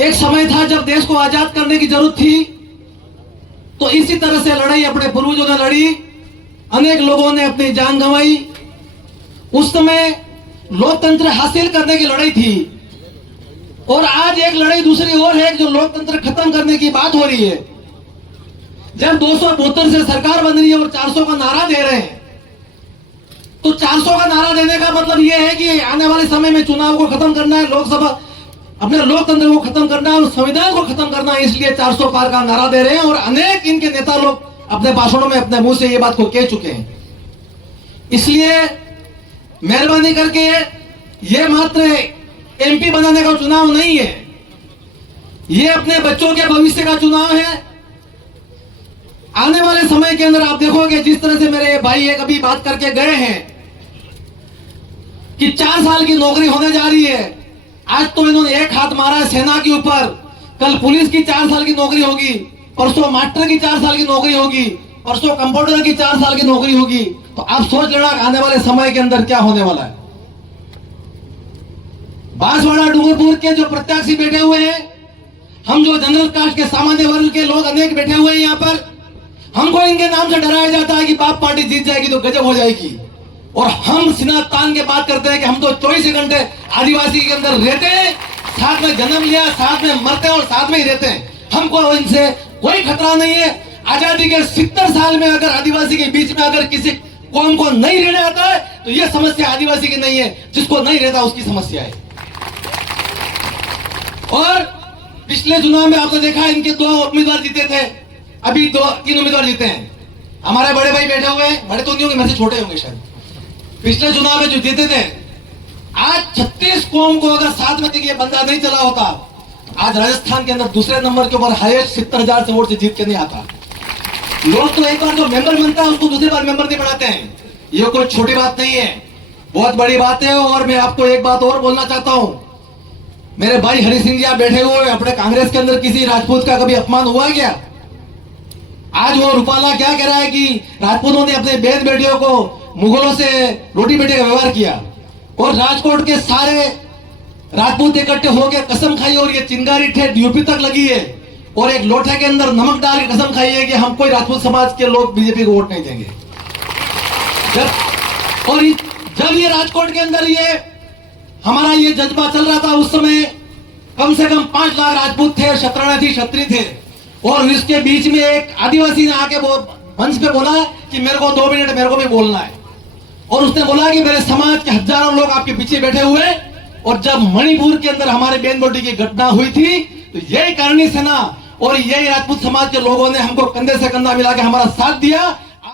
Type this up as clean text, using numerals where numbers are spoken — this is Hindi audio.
एक समय था जब देश को आजाद करने की जरूरत थी, तो इसी तरह से लड़ाई अपने पूर्वजों ने लड़ी, अनेक लोगों ने अपनी जान गंवाई। उस समय लोकतंत्र हासिल करने की लड़ाई थी, और आज एक लड़ाई दूसरी ओर है जो लोकतंत्र खत्म करने की बात हो रही है। जब 272 से सरकार बन रही है और 400 का नारा दे रहे हैं, तो 400 का नारा देने का मतलब यह है कि आने वाले समय में चुनाव को खत्म करना है, लोकसभा अपने लोकतंत्र को खत्म करना है और संविधान को खत्म करना है, इसलिए 400 पार का नारा दे रहे हैं। और अनेक इनके नेता लोग अपने भाषणों में अपने मुंह से ये बात को कह चुके हैं। इसलिए मेहरबानी करके ये मात्र एमपी बनाने का चुनाव नहीं है, ये अपने बच्चों के भविष्य का चुनाव है। आने वाले समय के अंदर आप देखोगे, जिस तरह से मेरे भाई एक अभी बात करके गए हैं कि 4 साल की नौकरी होने जा रही है। आज तो इन्होंने एक हाथ मारा है सेना के ऊपर, कल पुलिस की 4 साल की नौकरी होगी, परसों मास्टर की 4 साल की नौकरी होगी, परसों कंप्यूटर की 4 साल की नौकरी होगी। तो आप सोच लेना आने वाले समय के अंदर क्या होने वाला है। बांसवाड़ा डूंगरपुर के जो प्रत्याशी बैठे हुए हैं, हम जो जनरल कास्ट के सामान्य वर्ग के लोग अनेक बैठे हुए हैं यहाँ पर, हमको इनके नाम से डराया जाता है कि बाप पार्टी जीत जाएगी तो गजब हो जाएगी, और हम सीना तान के बात करते हैं कि हम तो 24 घंटे आदिवासी के अंदर रहते हैं, साथ में जन्म लिया, साथ में मरते हैं और साथ में ही रहते हैं। हमको इनसे कोई खतरा नहीं है। आजादी के 70 साल में अगर आदिवासी के बीच में अगर किसी कौम को नहीं रहने आता है, तो यह समस्या आदिवासी की नहीं है, जिसको नहीं रहता उसकी समस्या है। और पिछले चुनाव में आपने देखा इनके 2 उम्मीदवार जीते थे, अभी 3 उम्मीदवार जीते हैं। हमारे बड़े भाई बैठे हुए हैं, बड़े तो नहीं होंगे, मेरे से छोटे होंगे शायद, पिछले चुनाव में जो जीते थे। आज 36 कौम को अगर साथ में ये बंदा नहीं चला होता, आज राजस्थान के अंदर दूसरे नंबर के ऊपर हाईएस्ट 70,000 से वोट से जीत के नहीं आता। लोग तो एक बार जो मेंबर बनता है उसको दूसरी बार मेंबर नहीं बनाते हैं। ये कोई छोटी बात नहीं है, बहुत बड़ी बात है। और मैं आपको एक बात और बोलना चाहता हूं, मेरे भाई हरि सिंह जी आप बैठे हुए, अपने कांग्रेस के अंदर किसी राजपूत का कभी अपमान हुआ क्या? आज वो रूपाला क्या कह रहा है कि राजपूतों ने अपने बेद बेटियों को मुगलों से रोटी बेटे का व्यवहार किया, और राजकोट के सारे राजपूत इकट्ठे होकर कसम खाई, और ये चिंगारी ठेठ यूपी तक लगी है, और एक लोटे के अंदर नमक डाल के कसम खाई है कि हम कोई राजपूत समाज के लोग बीजेपी को वोट नहीं देंगे। जब ये राजकोट के अंदर ये हमारा ये जज्बा चल रहा था, उस समय कम से कम 5 लाख राजपूत थे, शतरणी थी, क्षत्रिय थे, और इसके बीच में एक आदिवासी ने आके मंच पे बोला कि मेरे को 2 मिनट मेरे को भी बोलना है, और उसने बोला कि मेरे समाज के हजारों लोग आपके पीछे बैठे हुए। और जब मणिपुर के अंदर हमारे बेन बेटी की घटना हुई थी, तो यही करणी सेना और यही राजपूत समाज के लोगों ने हमको कंधे से कंधा मिला के हमारा साथ दिया।